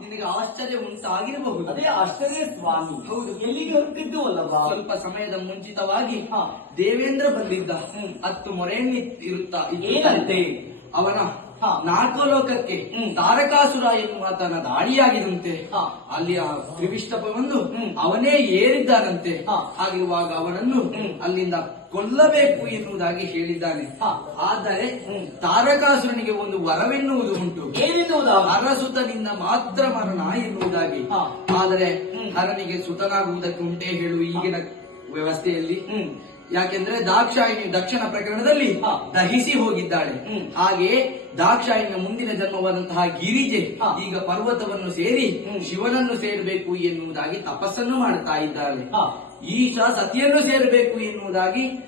ನಿನಗೆ ಆಶ್ಚರ್ಯ ಉಂಟಾಗಿರಬಹುದು. ಅದೇ ಆಶ್ಚರ್ಯ ಸ್ವಾಮಿ. ಹೌದು. ಎಲ್ಲಿಗೆ ಹೊರಟಿದ್ದು ಅಲ್ಲವಾ? ಸ್ವಲ್ಪ ಸಮಯದ ಮುಂಚಿತವಾಗಿ ದೇವೇಂದ್ರ ಬಂದಿದ್ದ. 10 ಮೊರೆಯನ್ನಿ ಇರುತ್ತಾ ಏನಂತೆ? ಅವನ ನಾಲ್ಕಲೋಕಕ್ಕೆ ತಾರಕಾಸುರ ಎನ್ನುವಾತನ ದಾಳಿಯಾಗಿದಂತೆ. ಅಲ್ಲಿ ಆ ತ್ರಿವಿಷ್ಟಪ ಬಂದು ಅವನೇ ಏರಿದ್ದಾನಂತೆ. ಹಾಗಿರುವಾಗ ಅವನನ್ನು ಅಲ್ಲಿಂದ ಕೊಲ್ಲಬೇಕು ಎನ್ನುವುದಾಗಿ ಹೇಳಿದ್ದಾನೆ. ಆದರೆ ತಾರಕಾಸುರನಿಗೆ ಒಂದು ವರವೆನ್ನುವುದು ಉಂಟು. ಏನೆನ್ನುವುದು? ಅರಸುತನಿಂದ ಮಾತ್ರ ಮರಣ ಎನ್ನುವುದಾಗಿ. ಆದರೆ ಹರನಿಗೆ ಸುತನಾಗುವುದಕ್ಕೆ ಉಂಟೇ ಹೇಳು ಈಗಿನ ವ್ಯವಸ್ಥೆಯಲ್ಲಿ. ಯಾಕೆಂದ್ರೆ ದಾಕ್ಷಾಯಿನಿ ದಕ್ಷಿಣ ಪ್ರಕರಣದಲ್ಲಿ ದಹಿಸಿ ಹೋಗಿದ್ದಾಳೆ. ಹಾಗೆಯೇ ದಾಕ್ಷಾಯಿನಿಯ ಮುಂದಿನ ಜನ್ಮವಾದಂತಹ ಗಿರಿಜೆ ಈಗ ಪರ್ವತವನ್ನು ಸೇರಿ ಶಿವನನ್ನು ಸೇರಬೇಕು ಎನ್ನುವುದಾಗಿ ತಪಸ್ಸನ್ನು ಮಾಡುತ್ತಾ ಇದ್ದಾಳೆ. ಈಶ ಸತಿಯನ್ನು ಸೇರಬೇಕು ಎನ್ನುವುದಾಗಿ